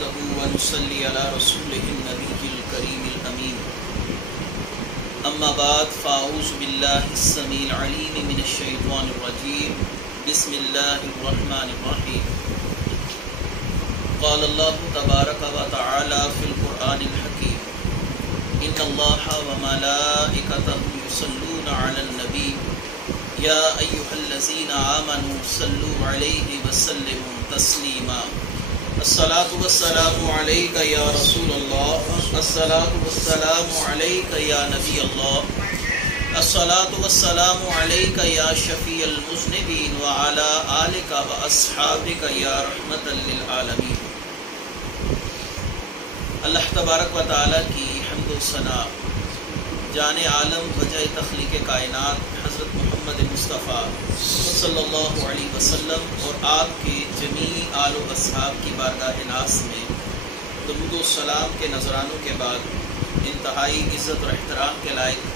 نحمده ونصلي على رسوله النبي الكريم الأمين. أما بعد فأعوذ بالله السميع العليم من الشيطان الرجيم. بسم الله الرحمن الرحيم. قال الله تبارك وتعالى في القرآن الحكيم: إن الله وملائكته يصلون على النبي يا أيها الذين آمنوا صلوا عليه وسلموا تسليما. الصلاة والسلام عليك يا رسول الله، الصلاة والسلام عليك يا نبي الله، الصلاة والسلام عليك يا شفيع المذنبين وعلى آلك وأصحابك يا رحمة للعالمين. اللہ تبارک و تعالیٰ کی حمد و ثنا جان عالم وجہ تخلیق کائنات حضرت محمد مصطفیٰ صلی اللہ علیہ وسلم اور آپ کے جمیع آل و اصحاب کی بارگاہ ناز میں درود و سلام کے نذرانوں کے بعد انتہائی عزت اور احترام کے لائق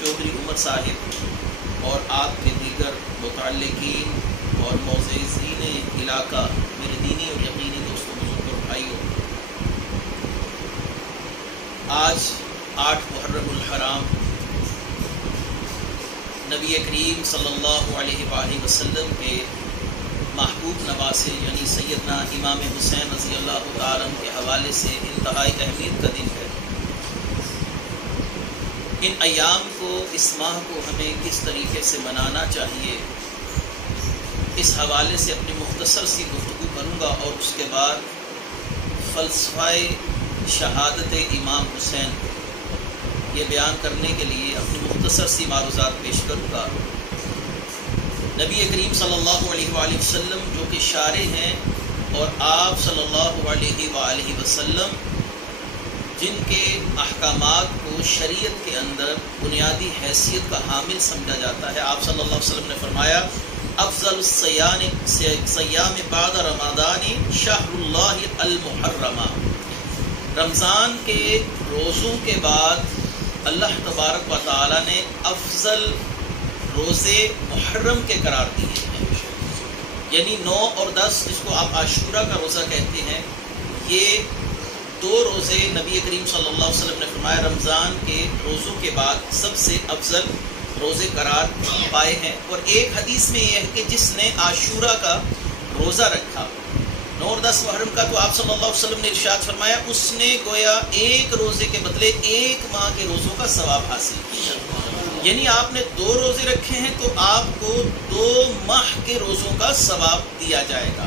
چودھری عمر صاحب اور آپ کے دیگر متعلقین اور معززین علاقہ میرے دینی اور یقینی دوستوں بزرگوں اور بھائیوں، آج 8 محرم الحرام نبی کریم صلی اللہ علیہ وآلہ وسلم کے محبوب نواسے یعنی سیدنا امام حسین رضی اللہ تعالیٰ عنہ کے حوالے سے انتہائی اہمیت کا دن ہے۔ ان ایام کو، اس ماہ کو ہمیں کس طریقے سے منانا چاہیے، اس حوالے سے اپنی مختصر سی گفتگو کروں گا اور اس کے بعد فلسفہ شہادت امام حسین یہ بیان کرنے کے لیے اپنی مختصر سی معروضات پیش کروں گا۔ نبی کریم صلی اللہ علیہ وآلہ وسلم جو کہ شارع ہیں اور آپ صلی اللہ علیہ وآلہ وسلم جن کے احکامات کو شریعت کے اندر بنیادی حیثیت کا حامل سمجھا جاتا ہے، آپ صلی اللہ علیہ وسلم نے فرمایا: افضل الصیام بعد رمضان شہر اللہ المحرم۔ رمضان کے روزوں کے بعد اللہ تبارک و تعالی نے افضل روزے محرم کے قرار دیے ہیں، یعنی 9 اور 10 جس کو آپ عاشورہ کا روزہ کہتے ہیں، یہ 2 روزے نبی کریم صلی اللہ علیہ وسلم نے فرمایا رمضان کے روزوں کے بعد سب سے افضل روزے قرار پائے ہیں۔ اور ایک حدیث میں یہ ہے کہ جس نے عاشورہ کا روزہ رکھا 9 اور 10 محرم کا، تو آپ صلی اللہ علیہ وسلم نے ارشاد فرمایا اس نے گویا ایک روزے کے بدلے 1 ماہ کے روزوں کا ثواب حاصل کیا۔ یعنی آپ نے 2 روزے رکھے ہیں تو آپ کو 2 ماہ کے روزوں کا ثواب دیا جائے گا۔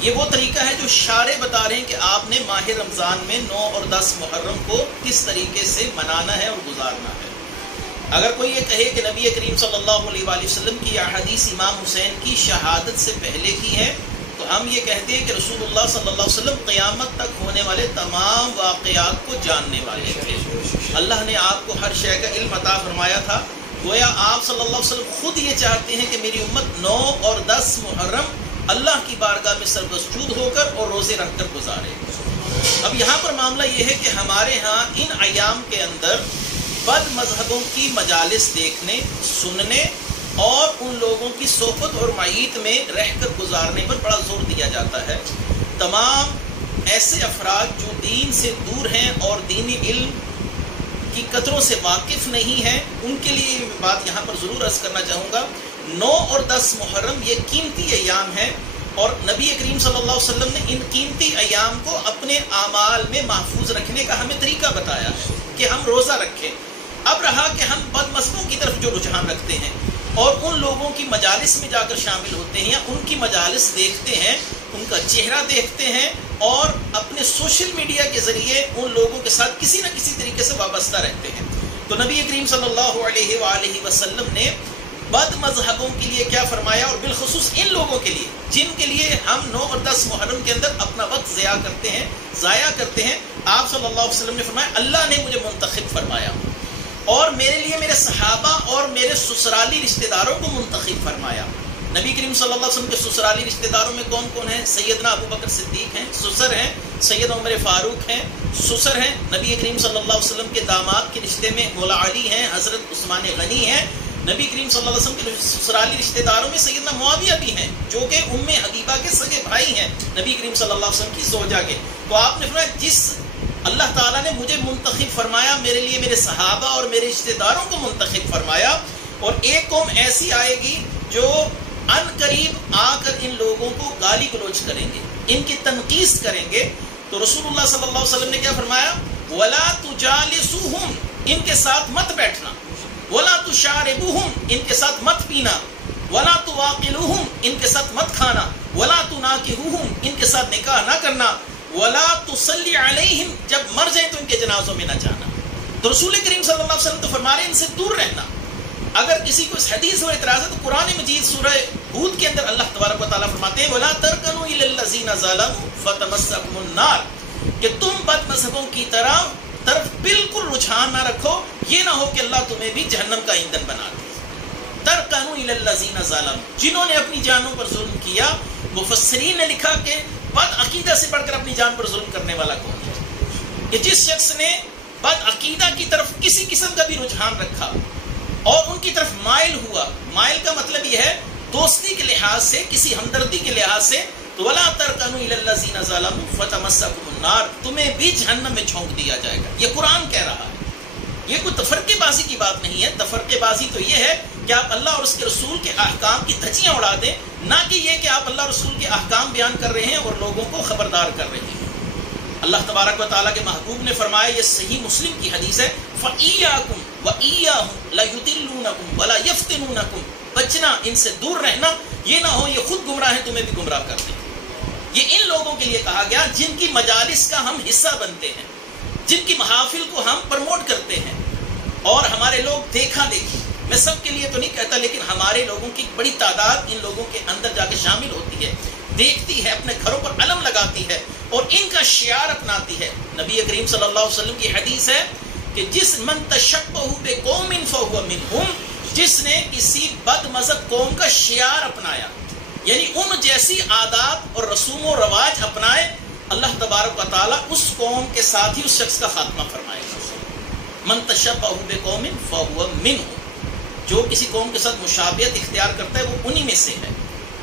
یہ وہ طریقہ ہے جو شارع بتا رہے ہیں کہ آپ نے ماہ رمضان میں 9 اور 10 محرم کو کس طریقے سے منانا ہے اور گزارنا ہے۔ اگر کوئی یہ کہے کہ نبی کریم صلی اللہ علیہ وآلہ وسلم کی یہ حدیث امام حسین کی شہادت سے پہلے کی ہے، تو ہم یہ کہتے ہیں کہ رسول اللہ صلی اللہ علیہ وسلم قیامت تک ہونے والے تمام واقعات کو جاننے والے تھے۔ اللہ نے آپ کو ہر شے کا علم عطا فرمایا تھا، گویا آپ صلی اللہ علیہ وسلم خود یہ چاہتے ہیں کہ میری امت 9 اور 10 محرم اللہ کی بارگاہ میں سرمسجود ہو کر اور روزے رکھ کر گزارے۔ اب یہاں پر معاملہ یہ ہے کہ ہمارے ہاں ان ایام کے اندر بد مذہبوں کی مجالس دیکھنے، سننے اور ان لوگوں کی صحبت اور معیت میں رہ کر گزارنے پر بڑا زور دیا جاتا ہے۔ تمام ایسے افراد جو دین سے دور ہیں اور دینی علم کی قدروں سے واقف نہیں ہیں، ان کے لیے میں بات یہاں پر ضرور عرض کرنا چاہوں گا۔ 9 اور 10 محرم یہ قیمتی ایام ہیں اور نبی کریم صلی اللہ علیہ وسلم نے ان قیمتی ایام کو اپنے اعمال میں محفوظ رکھنے کا ہمیں طریقہ بتایا ہے کہ ہم روزہ رکھیں۔ اب رہا کہ ہم بد مذہبوں کی طرف جو رجحان رکھتے ہیں اور ان لوگوں کی مجالس میں جا کر شامل ہوتے ہیں یا ان کی مجالس دیکھتے ہیں، ان کا چہرہ دیکھتے ہیں اور اپنے سوشل میڈیا کے ذریعے ان لوگوں کے ساتھ کسی نہ کسی طریقے سے وابستہ رہتے ہیں، تو نبی کریم صلی اللہ علیہ وآلہ وسلم نے بد مذہبوں کے لیے کیا فرمایا، اور بالخصوص ان لوگوں کے لیے جن کے لیے ہم 9 اور 10 محرم کے اندر اپنا وقت ضائع کرتے ہیں، آپ صلی اللہ علیہ وسلم نے فرمایا اللہ نے مجھے منتخب فرمایا اور میرے لیے میرے صحابہ اور میرے سسرالی رشتہ داروں کو منتخب فرمایا۔ نبی کریم صلی اللہ علیہ وسلم کے سسرالی رشتہ داروں میں کون کون ہیں؟ سیدنا ابو بکر صدیق ہیں، سسر ہیں، سید عمر فاروق ہیں، سسر ہیں۔ نبی کریم صلی اللہ علیہ وسلم کے داماد کے رشتے میں مولا علی ہیں، حضرت عثمان غنی ہیں۔ نبی کریم صلی اللہ علیہ وسلم کے سسرالی رشتہ داروں میں سیدنا معاویہ بھی ہیں جو کہ ام حبیبہ کے سگے بھائی ہیں نبی کریم صلی اللہ علیہ وسلم کی زوجہ کے. تو آپ نے فرمایا جس اللہ تعالیٰ نے مجھے منتخب فرمایا، میرے لیے میرے صحابہ اور میرے رشتہ داروں کو منتخب فرمایا، اور ایک قوم ایسی آئے گی جو ان قریب آ کر ان لوگوں کو گالی گلوچ کریں گے، ان کی تنقیص کریں گے، تو رسول اللہ صلی اللہ علیہ وسلم نے کیا فرمایا؟ وَلَا تُجَالِسُوهُمْ، ان کے ساتھ مت بیٹھنا، وَلَا تُشَارِبُوهُمْ، ان کے ساتھ مت پینا، وَلَا تُوَاقِلُوهُمْ، ان کے ساتھ مت کھانا، وَلَا تُنَاكِحُوهُمْ، ان کے ساتھ نکاح نہ کرنا، وَلَا تُصَلِّ عَلَيْهِمْ، جب مر جائیں تو ان کے جنازوں میں نہ جانا. تو رسول کریم صلی اللہ علیہ وسلم تو فرما رہے ہیں ان سے دور رہنا. اگر کسی کو اس حدیث اور اعتراض ہے تو قرآن مجید سورہ ہود کے اندر اللہ تبارک و تعالیٰ فرماتے ہیں وَلَا تَرْكَنُوا إِلَى الَّذِينَ ظَلَمُوا فَتَمَسَّكُمُ النَّارُ، کہ تم بد مذہبوں کی طرف بالکل رجحان نہ رکھو، یہ نہ ہو کہ اللہ تمہیں بھی جہنم کا ایندھن بنا دے. تَرْكَنُوا إِلَى الَّذِينَ ظَلَمُوا، جنہوں نے اپنی جانوں پر ظلم کیا. مفسرین نے لکھا کہ بد عقیدہ سے بڑھ کر اپنی جان پر ظلم کرنے والا کون ہے؟ کہ جس شخص نے بد عقیدہ کی طرف کسی قسم کا بھی رجحان رکھا اور ان کی طرف مائل ہوا. مائل کا مطلب یہ ہے دوستی کے لحاظ سے، کسی ہمدردی کے لحاظ سے. تو وَلَا تَرْكَنُوا إِلَى الَّذِينَ ظَلَمُوا فَتَمَسَّكُمُ النَّارُ، تمہیں بھی جہنم میں جھونک دیا جائے گا. یہ قرآن کہہ رہا ہے، یہ کوئی تفرقے بازی کی بات نہیں ہے. تفرقے بازی تو یہ ہے کہ آپ اللہ اور اس کے رسول کے احکام کی دھجیاں اڑا دیں، نہ کہ یہ کہ آپ اللہ رسول کے احکام بیان کر رہے ہیں اور لوگوں کو خبردار کر رہے ہیں. اللہ تبارک و تعالیٰ کے محبوب نے فرمایا، یہ صحیح مسلم کی حدیث ہے، فَإِيَّاكُمْ وَإِيَّاهُمْ لَيُضِلُّونَكُمْ وَلَا يَفْتِنُونَكُمْ، بچنا، ان سے دور رہنا، یہ نہ ہو یہ خود گمراہ ہیں تمہیں بھی گمراہ کر دیں. یہ ان لوگوں کے لیے کہا گیا جن کی مجالس کا ہم حصہ بنتے ہیں، جن کی محافل کو ہم پروموٹ کرتے ہیں، اور ہمارے لوگ دیکھا دیکھی، میں سب کے لیے تو نہیں کہتا لیکن ہمارے لوگوں کی بڑی تعداد ان لوگوں کے اندر جا کے شامل ہوتی ہے، دیکھتی ہے، اپنے گھروں پر علم لگاتی ہے اور ان کا شعار اپناتی ہے. نبی کریم صلی اللہ علیہ وسلم کی حدیث ہے کہ جس من تشبہ بقوم فہو منہم، جس نے کسی بد مذہب قوم کا شعار اپنایا، یعنی ان جیسی عادات اور رسوم و رواج اپنائے، اللہ تبارک و تعالیٰ اس قوم کے ساتھ ہی اس شخص کا خاتمہ فرمائے گا. من تشبہ بقوم فہو منہم، جو کسی قوم کے ساتھ مشابہت اختیار کرتا ہے وہ انہی میں سے ہے.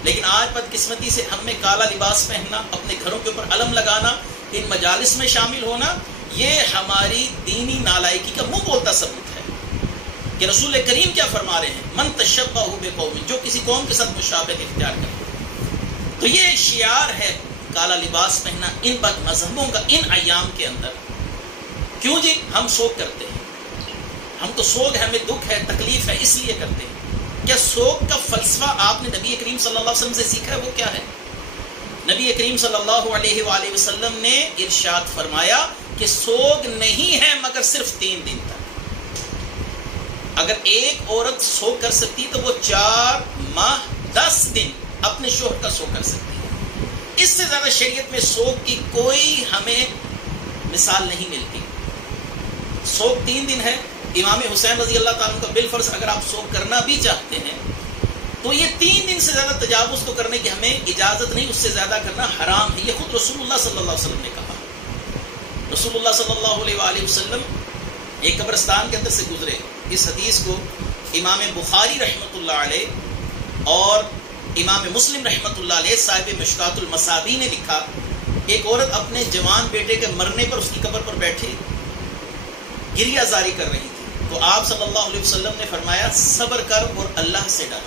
لیکن آج بدقسمتی سے ہم میں کالا لباس پہننا، اپنے گھروں کے اوپر علم لگانا، ان مجالس میں شامل ہونا، یہ ہماری دینی نالائکی کا منہ بولتا ثبوت ہے کہ رسول کریم کیا فرما رہے ہیں، من تشبہ بقوم، جو کسی قوم کے ساتھ مشابہت اختیار کرتا. تو یہ شعار ہے کالا لباس پہننا ان بد مذہبوں کا ان ایام کے اندر. کیوں جی؟ ہم سوگ کرتے ہیں، ہم تو سوگ ہے، ہمیں دکھ ہے، تکلیف ہے، اس لیے کرتے ہیں. کیا سوگ کا فلسفہ آپ نے نبی کریم صلی اللہ علیہ وسلم سے سیکھا ہے؟ وہ کیا ہے؟ نبی کریم صلی اللہ علیہ وآلہ وسلم نے ارشاد فرمایا کہ سوگ نہیں ہے مگر صرف 3 دن تک. اگر ایک عورت سوگ کر سکتی تو وہ 4 ماہ 10 دن اپنے شوہر کا سوگ کر سکتی ہے. اس سے زیادہ شریعت میں سوگ کی کوئی ہمیں مثال نہیں ملتی. سوگ 3 دن ہے. امام حسین رضی اللہ تعالیٰ کا بالفرض اگر آپ سوگ کرنا بھی چاہتے ہیں تو یہ 3 دن سے زیادہ تجاوز تو کرنے کی ہمیں اجازت نہیں، اس سے زیادہ کرنا حرام ہے. یہ خود رسول اللہ صلی اللہ علیہ وسلم نے کہا. رسول اللہ صلی اللہ علیہ وآلہ وسلم ایک قبرستان کے اندر سے گزرے. اس حدیث کو امام بخاری رحمۃ اللہ علیہ اور امام مسلم رحمۃ اللہ علیہ صاحب مشکات المصابیح نے لکھا. ایک عورت اپنے جوان بیٹے کے مرنے پر اس کی قبر پر بیٹھے گریہ زاری کر رہی تھی. تو آپ صلی اللہ علیہ وسلم نے فرمایا صبر کر اور اللہ سے ڈر.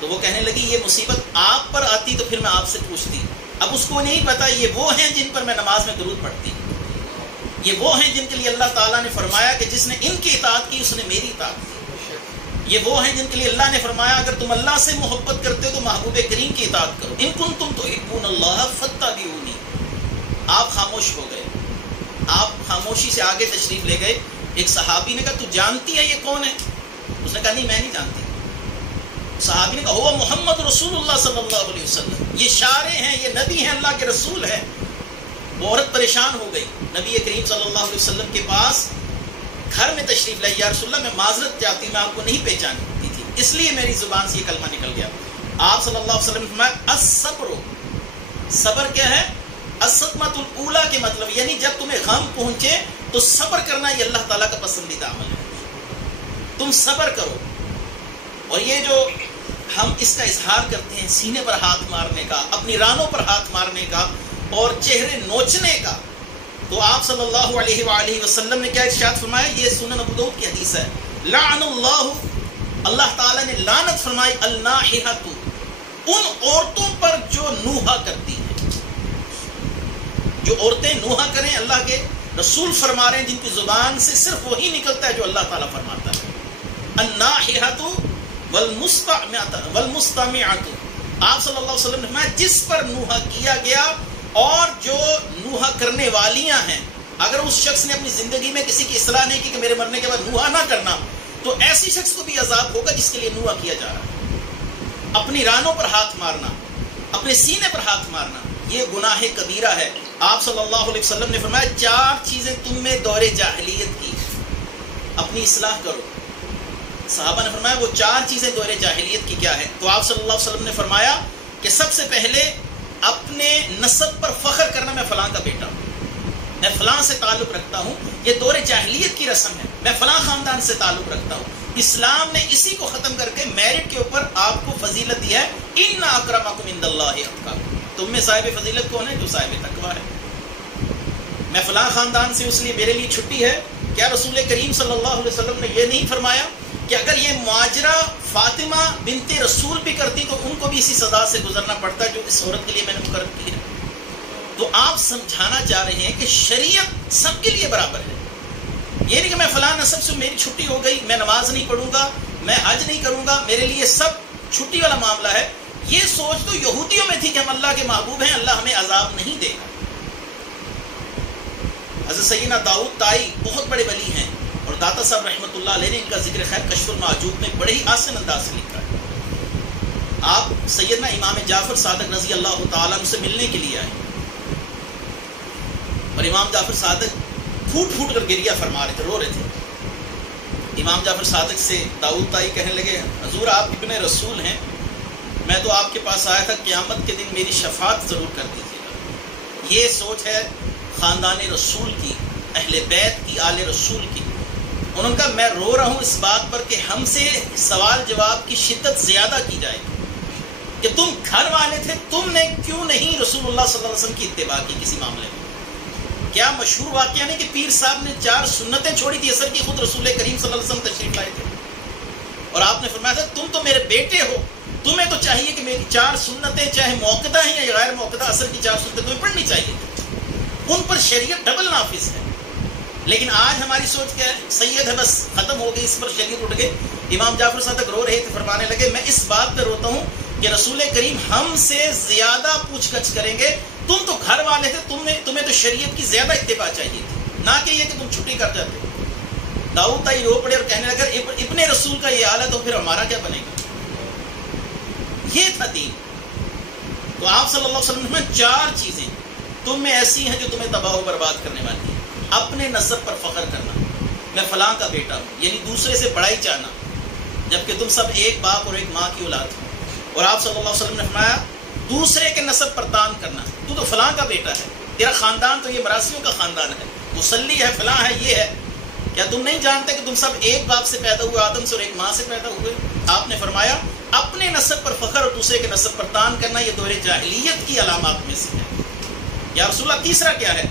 تو وہ کہنے لگی یہ مصیبت آپ پر آتی تو پھر میں آپ سے پوچھتی. اب اس کو نہیں پتا یہ وہ ہیں جن پر میں نماز میں درود پڑھتی، یہ وہ ہیں جن کے لیے اللہ تعالیٰ نے فرمایا کہ جس نے ان کی اطاعت کی اس نے میری اطاعت کی. یہ وہ ہیں جن کے لیے اللہ نے فرمایا اگر تم اللہ سے محبت کرتے ہو تو محبوب کریم کی اطاعت کرو. ان کنتم تحبون اللہ فاتبعونی. آپ خاموش ہو گئے، آپ خاموشی سے آگے تشریف لے گئے. ایک صحابی نے کہا تو جانتی ہے یہ کون ہے؟ اس نے کہا نہیں میں نہیں جانتی. صحابی نے کہا ہوا محمد رسول اللہ صلی اللہ علیہ وسلم، یہ شارع ہیں، یہ نبی ہیں، اللہ کے رسول ہیں. وہ عورت پریشان ہو گئی، نبی کریم صلی اللہ علیہ وسلم کے پاس گھر میں تشریف لائی. یا رسول اللہ میں معذرت چاہتی، میں آپ کو نہیں پہچانتی تھی، اس لیے میری زبان سے یہ کلمہ نکل گیا. آپ صلی اللہ علیہ وسلم نے فرمایا الصبر، صبر کیا ہے؟ الصدمۃ الاولی کے مطلب یعنی جب تمہیں غم پہنچے تو صبر کرنا یہ اللہ تعالیٰ کا پسندیدہ عمل ہے. تم صبر کرو. اور یہ جو ہم اس کا اظہار کرتے ہیں سینے پر ہاتھ مارنے کا, اپنی رانوں پر ہاتھ مارنے کا اور چہرے نوچنے کا, تو آپ صلی اللہ علیہ وآلہ وسلم نے کیا ارشاد فرمایا؟ یہ سنن ابو داؤد کی حدیث ہے. لعن اللہ, اللہ تعالیٰ نے لعنت فرمائی, الناحیۃ, ان عورتوں پر جو نوحہ کرتی ہیں. جو عورتیں نوحہ کریں, اللہ کے رسول فرما رہے ہیں جن کی زبان سے صرف وہی نکلتا ہے جو اللہ تعالیٰ فرماتا ہے. الناحیۃ والمستمعۃ, آپ صلی اللہ علیہ وسلم نے فرمایا جس پر نوحہ کیا گیا اور جو نوحہ کرنے والیاں ہیں. اگر اس شخص نے اپنی زندگی میں کسی کی اصلاح نہیں کی کہ میرے مرنے کے بعد نوحہ نہ کرنا, تو ایسی شخص کو بھی عذاب ہوگا جس کے لیے نوحہ کیا جا رہا ہے. اپنی رانوں پر ہاتھ مارنا, اپنے سینے پر ہاتھ مارنا, یہ گناہ کبیرہ ہے. آپ صلی اللہ علیہ وسلم نے فرمایا 4 چیزیں تم میں دور جاہلیت کی, اپنی اصلاح کرو. صحابہ نے فرمایا وہ 4 چیزیں دور جاہلیت کی کیا ہے؟ تو آپ صلی اللہ علیہ وسلم نے فرمایا کہ سب سے پہلے اپنے نسب پر فخر کرنا, میں فلاں کا بیٹا ہوں, میں فلاں سے تعلق رکھتا ہوں. یہ دور جاہلیت کی رسم ہے, میں فلاں خاندان سے تعلق رکھتا ہوں. اسلام نے اسی کو ختم کر کے میرٹ کے اوپر آپ کو فضیلت دی ہے. ان اکرمکم عند اللہ اتقاکم, تم میں صاحب فضیلت کون ہے؟ جو صاحب تقویٰ ہے. میں فلاں خاندان سے, اس لیے میرے لیے چھٹی ہے. کیا رسول کریم صلی اللہ علیہ وسلم نے یہ نہیں فرمایا کہ اگر یہ معاجرہ فاطمہ بنت رسول بھی کرتی تو ان کو بھی اسی سزا سے گزرنا پڑتا جو اس عورت کے لیے میں نے مقرر کی ہے؟ تو آپ سمجھانا چاہ رہے ہیں کہ شریعت سب کے لیے برابر ہے. یہ نہیں کہ میں فلاں نسب سے میری چھٹی ہو گئی, میں نماز نہیں پڑھوں گا, میں حج نہیں کروں گا, میرے لیے سب چھٹی والا معاملہ ہے. یہ سوچ تو یہودیوں میں تھی کہ ہم اللہ کے محبوب ہیں, اللہ ہمیں عذاب نہیں دے گا. حضرت سیدنا داؤد طائی بہت بڑے ولی ہیں, اور داتا صاحب رحمۃ اللہ علیہ نے ان کا ذکر خیر کشف المعجوب میں بڑے ہی آسان انداز سے لکھا ہے. آپ سیدنا امام جعفر صادق رضی اللہ تعالیٰ عنہ سے ملنے کے لیے آئے, اور امام جعفر صادق پھوٹ پھوٹ کر گریہ فرما رہے تھے, رو رہے تھے. امام جعفر صادق سے داؤد طائی کہنے لگے, حضور آپ ابن رسول ہیں, میں تو آپ کے پاس آیا تھا, قیامت کے دن میری شفاعت ضرور کر دیجیے گا. یہ سوچ ہے خاندان رسول کی, اہل بیت کی, آل رسول کی. انہوں نے کہا میں رو رہا ہوں اس بات پر کہ ہم سے سوال جواب کی شدت زیادہ کی جائے کہ تم گھر والے تھے, تم نے کیوں نہیں رسول اللہ صلی اللہ علیہ وسلم کی اتباع کی کسی معاملے میں؟ کیا مشہور واقعہ نہیں کہ پیر صاحب نے 4 سنتیں چھوڑی تھی اثر کی, خود رسول کریم صلی اللہ علیہ وسلم تشریف لائے تھے, اور آپ نے فرمایا تھا تم تو میرے بیٹے ہو, تمہیں تو چاہیے کہ میری 4 سنتیں چاہے موقدہ ہیں یا غیر موقدہ, اثر کی 4 سنتیں تمہیں پڑھنی چاہیے. ان پر شریعت ڈبل نافذ ہے. لیکن آج ہماری سوچ کیا ہے؟ سید ہے بس, ختم ہو گئی, اس پر شریعت اٹھ گئی. امام جعفر صادق رو رہے تھے, فرمانے لگے میں اس بات پہ روتا ہوں کہ رسول کریم ہم سے زیادہ پوچھ گچھ کریں گے. تم تو گھر والے تھے, تمہیں تو شریعت کی زیادہ اتباع چاہیے تھی, نہ کہ یہ کہ تم چھٹی کر جاتے. داؤد طائی رو پڑے اور کہنے لگا ابن رسول کا یہ حال ہے تو پھر ہمارا کیا بنے گا؟ یہ تھا دین. تو آپ صلی اللہ علیہ وسلم نے 4 چیزیں تم میں ایسی ہیں جو تمہیں تباہ و برباد کرنے والی ہیں. اپنے نسب پر فخر کرنا, میں فلاں کا بیٹا ہوں, یعنی دوسرے سے بڑائی چاہنا, جبکہ تم سب ایک باپ اور ایک ماں کی اولاد ہو. اور آپ صلی اللہ علیہ وسلم نے فرمایا دوسرے کے نسب پر تان کرنا, تو فلاں کا بیٹا ہے, تیرا خاندان تو یہ مراسیوں کا خاندان ہے, مصلی ہے, فلاں ہے, یہ ہے. کیا تم نہیں جانتے کہ تم سب ایک باپ سے پیدا ہوئے, آدم سے, اور ایک ماں سے پیدا ہوئے؟ آپ نے فرمایا اپنے نسب پر فخر اور دوسرے کے نسب پر تان کرنا یہ دور جاہلیت کی علامات میں سے ہے. یا رسول اللہ تیسرا کیا ہے؟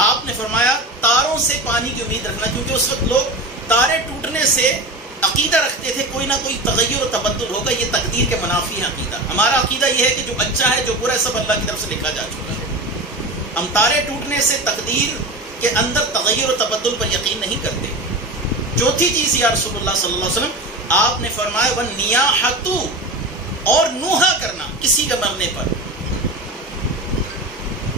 آپ نے فرمایا تاروں سے پانی کی امید رکھنا, کیونکہ اس وقت لوگ تارے ٹوٹنے سے عقیدہ رکھتے تھے کوئی نہ کوئی تغیر و تبدل ہوگا. یہ تقدیر کے منافی ہے عقیدہ. ہمارا عقیدہ یہ ہے کہ جو اچھا ہے, جو برا ہے, سب اللہ کی طرف سے لکھا جا چکا ہے. ہم تارے ٹوٹنے سے تقدیر کے اندر تغیر و تبدل پر یقین نہیں کرتے. چوتھی چیز یا رسول اللہ صلی اللہ علیہ وسلم, آپ نے فرمایا وَالنِّيَاحَةُ, اور نوحہ کرنا کسی کے مرنے پر,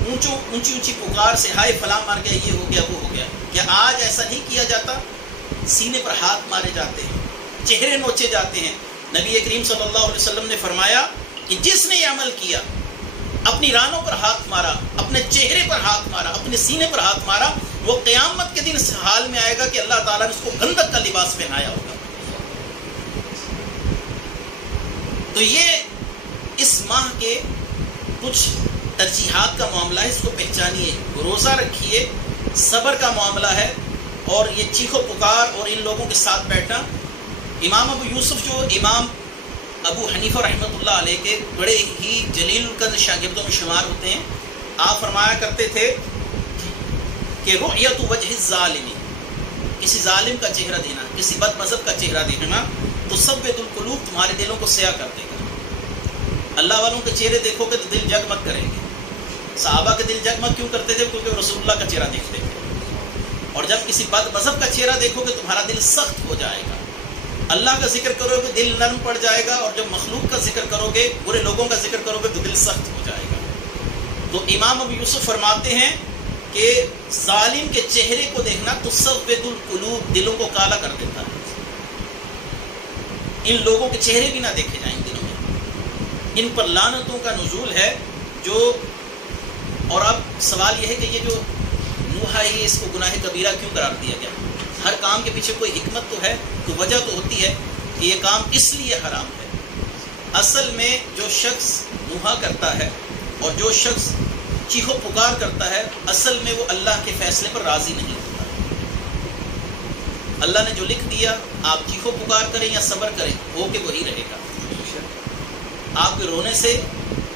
اونچی اونچی پکار سے, ہائے فلاں مار گیا, یہ ہو گیا, وہ ہو گیا. کیا آج ایسا نہیں کیا جاتا؟ سینے پر ہاتھ مارے جاتے ہیں, چہرے نوچے جاتے ہیں. نبی کریم صلی اللہ علیہ وسلم نے فرمایا کہ جس نے یہ عمل کیا, اپنی رانوں پر ہاتھ مارا, اپنے چہرے پر ہاتھ مارا, اپنے سینے پر ہاتھ مارا, وہ قیامت کے دن اس حال میں آئے گا کہ اللہ تعالیٰ نے اس کو گندک کا لباس پہنایا ہوگا. تو یہ اس ماہ کے کچھ ترجیحات کا معاملہ ہے, اس کو پہچانیے. روزہ رکھیے, صبر کا معاملہ ہے, اور یہ چیخ و پکار اور ان لوگوں کے ساتھ بیٹھنا امام ابو یوسف جو امام ابو حنیفہ رحمۃ اللہ علیہ کے بڑے ہی جلیل القدر شاگردوں میں شمار ہوتے ہیں، آپ فرمایا کرتے تھے کہ رؤیت وجہ الظالم، کسی ظالم کا چہرہ دینا، کسی بد مذہب کا چہرہ دینا، تو ثبت القلوب، تمہارے دلوں کو سیاہ کر دے گا۔ اللہ والوں کے چہرے دیکھو گے تو دل جگمگ کریں گے۔ صحابہ کے دل جگمگ کیوں کرتے تھے؟ کیونکہ رسول اللہ کا چہرہ دیکھتے تھے۔ اور جب کسی بد مذہب کا چہرہ دیکھو گے تمہارا دل سخت ہو جائے گا، اللہ کا ذکر کرو گے دل نرم پڑ جائے گا، اور جب مخلوق کا ذکر کرو گے، برے لوگوں کا ذکر کرو گے تو دل سخت ہو جائے گا۔ تو امام ابو یوسف فرماتے ہیں کہ ظالم کے چہرے کو دیکھنا تو تصود القلوب، دلوں کو کالا کر دیتا ہے۔ ان لوگوں کے چہرے بھی نہ دیکھے جائیں دلوں میں، ان پر لعنتوں کا نزول ہے۔ جو اور اب سوال یہ ہے کہ یہ جو نوحہ ہے اس کو گناہ کبیرہ کیوں قرار دیا گیا؟ ہر کام کے پیچھے کوئی حکمت تو ہے، تو وجہ تو ہوتی ہے کہ یہ کام اس لیے حرام ہے۔ اصل میں جو شخص نوحہ کرتا ہے اور جو شخص چیخو پکار کرتا ہے، اصل میں وہ اللہ کے فیصلے پر راضی نہیں ہوتا۔ اللہ نے جو لکھ دیا، آپ چیخو پکار کریں یا صبر کریں، ہو کہ وہی رہے گا۔ آپ کے رونے سے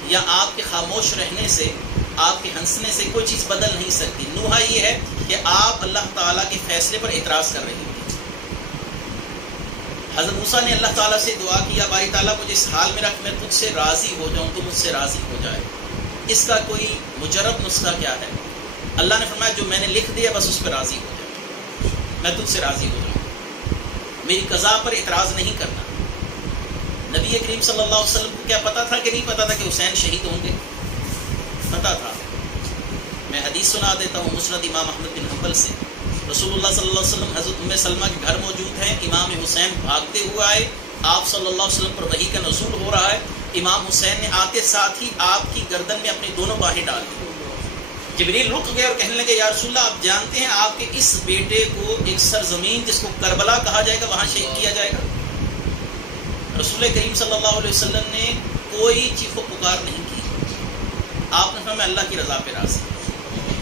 یا آپ کے خاموش رہنے سے، آپ کے ہنسنے سے کوئی چیز بدل نہیں سکتی۔ نوحہ یہ ہے کہ آپ اللہ تعالیٰ کے فیصلے پر اعتراض کر رہے ہیں۔ حضرت موسیٰ نے اللہ تعالیٰ سے دعا کیا، باری تعالیٰ مجھے اس حال میں رکھ، میں تجھ سے راضی ہو جاؤں، تو مجھ سے راضی ہو جائے۔ اس کا کوئی مجرب نسخہ کیا ہے؟ اللہ نے فرمایا جو میں نے لکھ دیا بس اس پہ راضی ہو جائے، میں تجھ سے راضی ہو جاؤں، میری قضا پر اعتراض نہیں کرنا۔ نبی کریم صلی اللہ علیہ وسلم کو کیا پتا تھا کہ نہیں پتا تھا کہ حسین شہید ہوں گے؟ پتا تھا۔ میں حدیث سنا دیتا ہوں مسند امام احمد بن حنبل سے، رسول اللہ صلی اللہ علیہ وسلم حضرت ام سلمہ کے گھر موجود ہیں، امام حسین بھاگتے ہوئے آئے، آپ صلی اللہ علیہ وسلم پر وحی کا نزول ہو رہا ہے، امام حسین نے آتے ساتھ ہی آپ کی گردن میں اپنی دونوں باہیں ڈال دی۔ جبریل رک گئے اور کہنے لگے یا رسول اللہ آپ جانتے ہیں آپ کے اس بیٹے کو ایک سرزمین جس کو کربلا کہا جائے گا وہاں شہید کیا جائے گا؟ رسول کریم صلی اللہ علیہ وسلم نے کوئی چیخ و پکار نہیں کی، آپ نے فرمایا اللہ کی رضا پہ راضی۔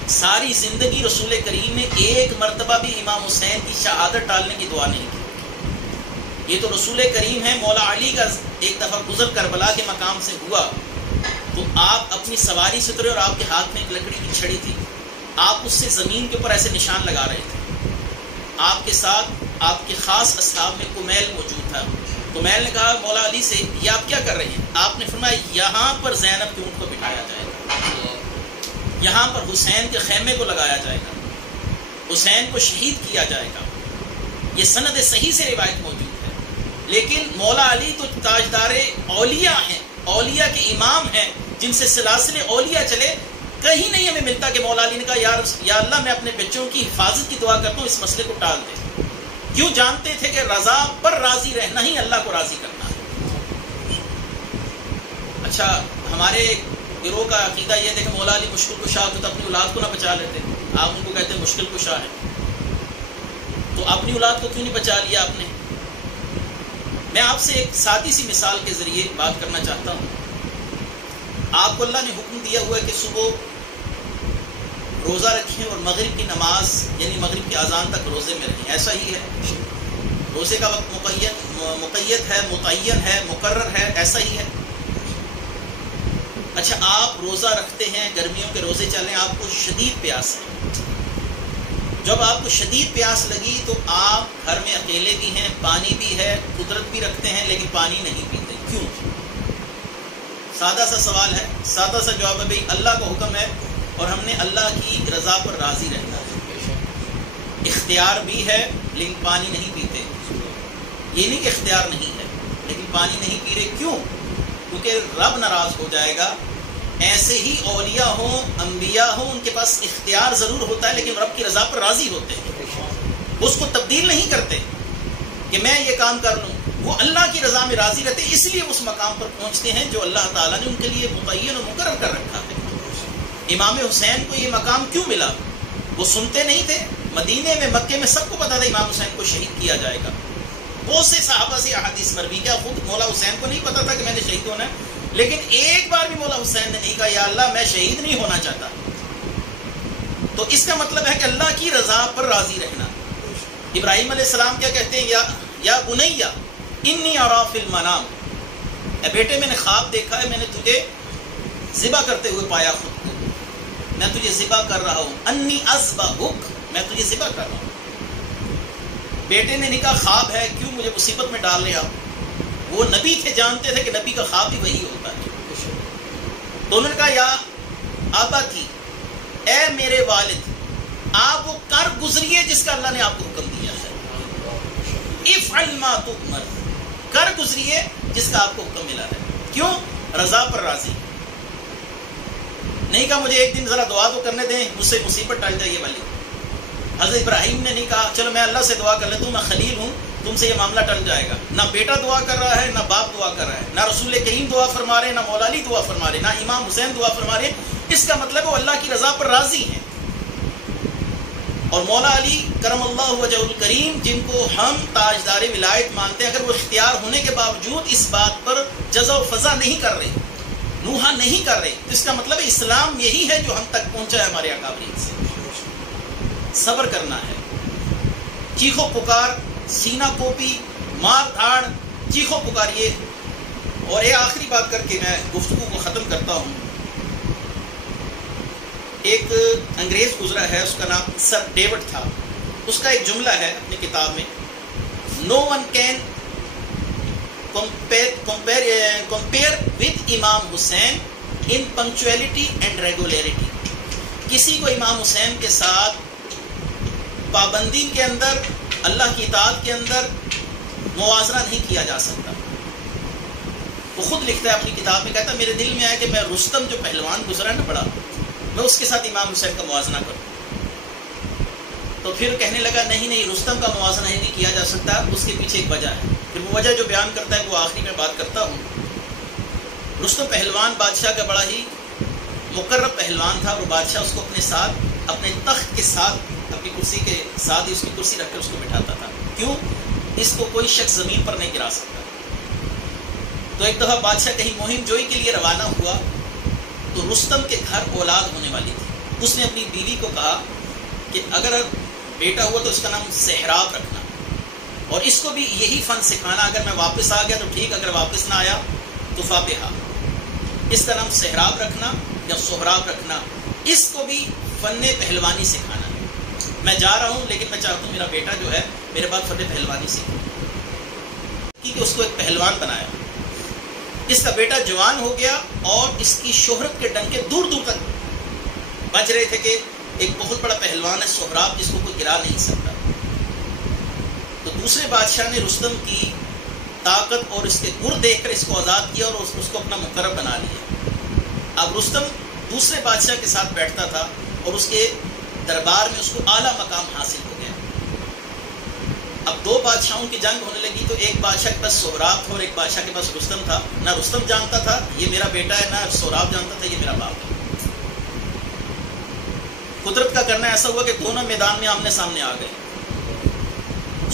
ساری زندگی رسول کریم نے ایک مرتبہ بھی امام حسین کی شہادت ٹالنے کی دعا نہیں کی۔ یہ تو رسول کریم ہے، مولا علی کا ایک دفعہ گزر کربلا کے مقام سے ہوا تو آپ اپنی سواری سے اترے اور آپ کے ہاتھ میں ایک لکڑی کی چھڑی تھی، آپ اس سے زمین کے اوپر ایسے نشان لگا رہے تھے۔ آپ کے ساتھ آپ کے خاص اصحاب میں کمیل موجود تھا۔ کمیل نے کہا مولا علی سے یہ آپ کیا کر رہے ہیں؟ آپ نے فرمایا یہاں پر زینب کے اونٹ کو بٹھایا جائے گا، یہاں پر حسین کے خیمے کو لگایا جائے گا، حسین کو شہید کیا جائے گا۔ یہ سند صحیح سے روایت موجود ہے۔ لیکن مولا علی تو تاجدار اولیاء ہیں، اولیاء کے امام ہیں جن سے سلاسل اولیاء چلے، کہیں نہیں ہمیں ملتا کہ مولا علی نے کہا یا اللہ میں اپنے بچوں کی حفاظت کی دعا کرتا ہوں اس مسئلے کو ٹال دے۔ کیوں؟ جانتے تھے کہ رضا پر راضی رہنا ہی اللہ کو راضی کرنا ہے۔ اچھا ہمارے گروہ کا عقیدہ یہ ہے کہ مولا علی مشکل کشا تو اپنی اولاد کو نہ بچا لیتے، آپ ان کو کہتے ہیں مشکل کشا ہے، تو اپنی اولاد کو کیوں نہیں بچا لیا آپ نے؟ میں آپ سے ایک سادی سی مثال کے ذریعے بات کرنا چاہتا ہوں۔ آپ کو اللہ نے حکم دیا ہوا ہے کہ صبح روزہ رکھیں اور مغرب کی نماز یعنی مغرب کی اذان تک روزے میں رہیں، ایسا ہی ہے؟ روزے کا وقت مقید ہے، متعین ہے، مقرر ہے، ایسا ہی ہے؟ اچھا آپ روزہ رکھتے ہیں، گرمیوں کے روزے چلیں، آپ کو شدید پیاس ہے، جب آپ کو شدید پیاس لگی تو آپ گھر میں اکیلے بھی ہیں، پانی بھی ہے، قدرت بھی رکھتے ہیں، لیکن پانی نہیں پیتے، کیوں؟ سادہ سا سوال ہے، سادہ سا جواب ہے بھئی اللہ کا حکم ہے اور ہم نے اللہ کی رضا پر راضی رہنا ہے، اختیار بھی ہے لیکن پانی نہیں پیتے۔ یہ نہیں کہ اختیار نہیں ہے لیکن پانی نہیں پی رہے، کیوں؟ کیونکہ رب ناراض ہو جائے گا۔ ایسے ہی اولیاء ہوں، انبیاء ہوں، ان کے پاس اختیار ضرور ہوتا ہے لیکن رب کی رضا پر راضی ہوتے ہیں، اس کو تبدیل نہیں کرتے کہ میں یہ کام کر لوں، وہ اللہ کی رضا میں راضی رہتے، اس لیے اس مقام پر پہنچتے ہیں جو اللہ تعالیٰ نے ان کے لیے متعین و مقرر کر رکھا ہے۔ امام حسین کو یہ مقام کیوں ملا؟ وہ سنتے نہیں تھے؟ مدینے میں، مکے میں سب کو پتا تھا امام حسین کو شہید کیا جائے گا، بہت سے صحابہ سے احادیث مروی، کیا خود مولا حسین کو نہیں پتا تھا کہ میں نے شہید ہونا ہے؟ لیکن ایک بار بھی مولا حسین نے نہیں کہا یا اللہ میں شہید نہیں ہونا چاہتا۔ تو اس کا مطلب ہے کہ اللہ کی رضا پر راضی رہنا۔ ابراہیم علیہ السلام کیا کہتے ہیں؟ یا بنیا انی اری فی المنام، اے بیٹے میں نے خواب دیکھا ہے، میں نے تجھے ذبح کرتے ہوئے پایا خود کو، میں تجھے ذبح کر رہا ہوں، انی اذبحک، میں تجھے ذبح کر رہا ہوں۔ بیٹے نے کہا خواب ہے، کیوں مجھے مصیبت میں ڈال رہے آپ؟ وہ نبی تھے، جانتے تھے کہ نبی کا خواب بھی وہی ہوتا ہے۔ تو انہوں نے کہا یا آبا تھی، اے میرے والد، آپ وہ کر گزریے جس کا اللہ نے آپ کو حکم دیا ہے، افعل ما تؤمر، کر گزریے جس کا آپ کو حکم ملا ہے۔ کیوں؟ رضا پر راضی۔ نہیں کہا مجھے ایک دن ذرا دعا تو کرنے دیں، مجھ سے مصیبت ٹال جائے یہ والی۔ حضرت ابراہیم نے نہیں کہا چلو میں اللہ سے دعا کر لیتا ہوں، میں خلیل ہوں، تم سے یہ معاملہ ٹل جائے گا۔ نہ بیٹا دعا کر رہا ہے، نہ باپ دعا کر رہا ہے، نہ رسول کریم دعا فرما رہے ہیں، نہ مولا علی دعا فرما رہے ہیں، نہ امام حسین دعا فرما رہے ہیں۔ اس کا مطلب وہ اللہ کی رضا پر راضی ہیں۔ اور مولا علی کرم اللہ وجہ الکریم، جن کو ہم تاجدار ولایت مانتے ہیں، اگر وہ اختیار ہونے کے باوجود اس بات پر جزا و فضا نہیں کر رہے، نوحہ نہیں کر رہے، تو اس کا مطلب اسلام یہی ہے جو ہم تک پہنچا ہے ہمارے اکابرین سے۔ صبر کرنا ہے، چیخو پکار، سینہ کوپی، مار دھاڑ، چیخو پکاریے۔ اور یہ آخری بات کر کے میں گفتگو کو ختم کرتا ہوں۔ ایک انگریز گزرا ہے، اس کا نام سر ڈیوڈ تھا، اس کا ایک جملہ ہے اپنی کتاب میں، نو ون کین compare with امام حسین in punctuality and regularity۔ کسی کو امام حسین کے ساتھ پابندی کے اندر، اللہ کی اطاعت کے اندر موازنہ نہیں کیا جا سکتا۔ وہ خود لکھتا ہے اپنی کتاب میں، کہتا ہے میرے دل میں آیا کہ میں رستم جو پہلوان گزرا نا بڑا، میں اس کے ساتھ امام حسین کا موازنہ کروں۔ تو پھر کہنے لگا نہیں رستم کا موازنہ ہی نہیں کیا جا سکتا، اس کے پیچھے ایک وجہ ہے۔ پھر وہ وجہ جو بیان کرتا ہے وہ آخری میں بات کرتا ہوں۔ رستم پہلوان بادشاہ کا بڑا ہی مقرب پہلوان تھا، اور بادشاہ اس کو اپنے ساتھ، اپنے تخت کے ساتھ، اپنی کرسی کے ساتھ ہی اس کی کرسی رکھ کر اس کو بٹھاتا تھا۔ کیوں؟ اس کو کوئی شخص زمین پر نہیں گرا سکتا۔ تو ایک دفعہ بادشاہ کہیں مہم جوئی کے لیے روانہ ہوا، تو رستم کے گھر اولاد ہونے والی تھی۔ اس نے اپنی بیوی کو کہا کہ اگر بیٹا ہوا تو اس کا نام سہراب رکھنا، اور اس کو بھی یہی فن سکھانا، اگر میں واپس آ گیا تو ٹھیک، اگر واپس نہ آیا تو فابہا۔ اس کا نام سہراب رکھنا یا سہراب رکھنا، اس کو بھی فن پہلوانی سکھانا ہے۔ میں جا رہا ہوں، لیکن میں چاہتا ہوں میرا بیٹا جو ہے میرے بعد فن پہلوانی سیکھے، کیونکہ اس کو ایک پہلوان بنایا۔ اس کا بیٹا جوان ہو گیا، اور اس کی شہرت کے ڈنکے دور دور تک بج رہے تھے کہ ایک بہت بڑا پہلوان ہے سہراب، جس کو کوئی گرا نہیں سکتا۔ تو دوسرے بادشاہ نے رستم کی طاقت اور اس کے گر دیکھ کر اس کو آزاد کیا، اور اس کو اپنا مقرب بنا لیا۔ اب رستم دوسرے بادشاہ کے ساتھ بیٹھتا تھا، اور اس کے دربار میں اس کو اعلیٰ مقام حاصل ہو گیا۔ اب دو بادشاہوں کی جنگ ہونے لگی، تو ایک بادشاہ کے پاس سہراب تھا اور ایک بادشاہ کے پاس رستم تھا۔ نہ رستم جانتا تھا یہ میرا بیٹا ہے، نہ سہراب جانتا تھا یہ میرا باپ ہے۔ قدرت کا کرنا ایسا ہوا کہ دونوں میدان میں آمنے سامنے آ گئے۔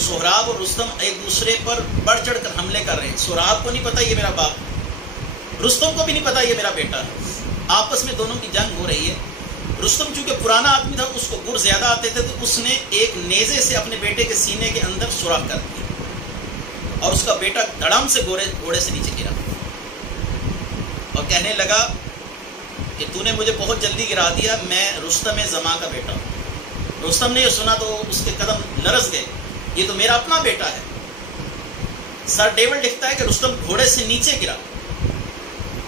سہراب اور رستم ایک دوسرے پر بڑھ چڑھ کر حملے کر رہے ہیں۔ سہراب کو نہیں پتا یہ میرا باپ، رستم کو بھی نہیں پتا یہ میرا بیٹا ہے۔ آپس میں دونوں کی جنگ ہو رہی ہے۔ رستم چونکہ پرانا آدمی تھا، اس کو گر زیادہ آتے تھے، تو اس نے ایک نیزے سے اپنے بیٹے کے سینے کے اندر سوراخ کر دیا، اور اس کا بیٹا دھڑم سے گھوڑے سے نیچے گرا، اور کہنے لگا کہ تو نے مجھے بہت جلدی گرا دیا، میں رستم زماں کا بیٹا ہوں۔ رستم نے یہ سنا تو اس کے قدم لرز گئے، یہ تو میرا اپنا بیٹا ہے۔ سر ڈیوڈ لکھتا ہے کہ رستم گھوڑے سے نیچے گرا،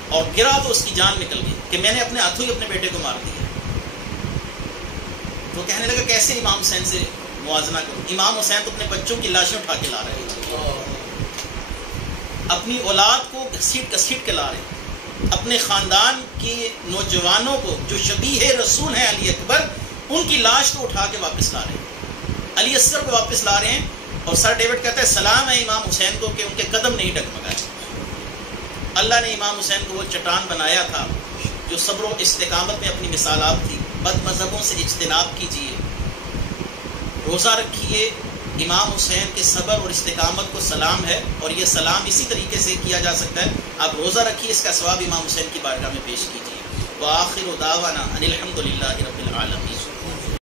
اور گرا تو اس کی جان نکل گئی کہ میں نے اپنے ہاتھوں ہی اپنے بیٹے کو مار دیا۔ تو کہنے لگا کیسے امام حسین سے موازنہ کروں؟ امام حسین تو اپنے بچوں کی لاشیں اٹھا کے لا رہے ہیں، اپنی اولاد کو گھسیٹ گھسیٹ کے لا رہے ہیں، اپنے خاندان کے نوجوانوں کو جو شبیہ رسول ہیں علی اکبر، ان کی لاش کو اٹھا کے واپس لا رہے ہیں، علی اصغر کو واپس لا رہے ہیں۔ اور سر ڈیوڈ کہتا ہے سلام ہے امام حسین کو کہ ان کے قدم نہیں ڈگمگائے۔ اللہ نے امام حسین کو وہ چٹان بنایا تھا جو صبر و استقامت میں اپنی مثالات تھی۔ بد مذہبوں سے اجتناب کیجیے، روزہ رکھیے۔ امام حسین کے صبر اور استقامت کو سلام ہے، اور یہ سلام اسی طریقے سے کیا جا سکتا ہے۔ آپ روزہ رکھیے، اس کا ثواب امام حسین کی بارگاہ میں پیش کیجیے۔ وآخر دعوانا ان الحمد للہ رب العالمین۔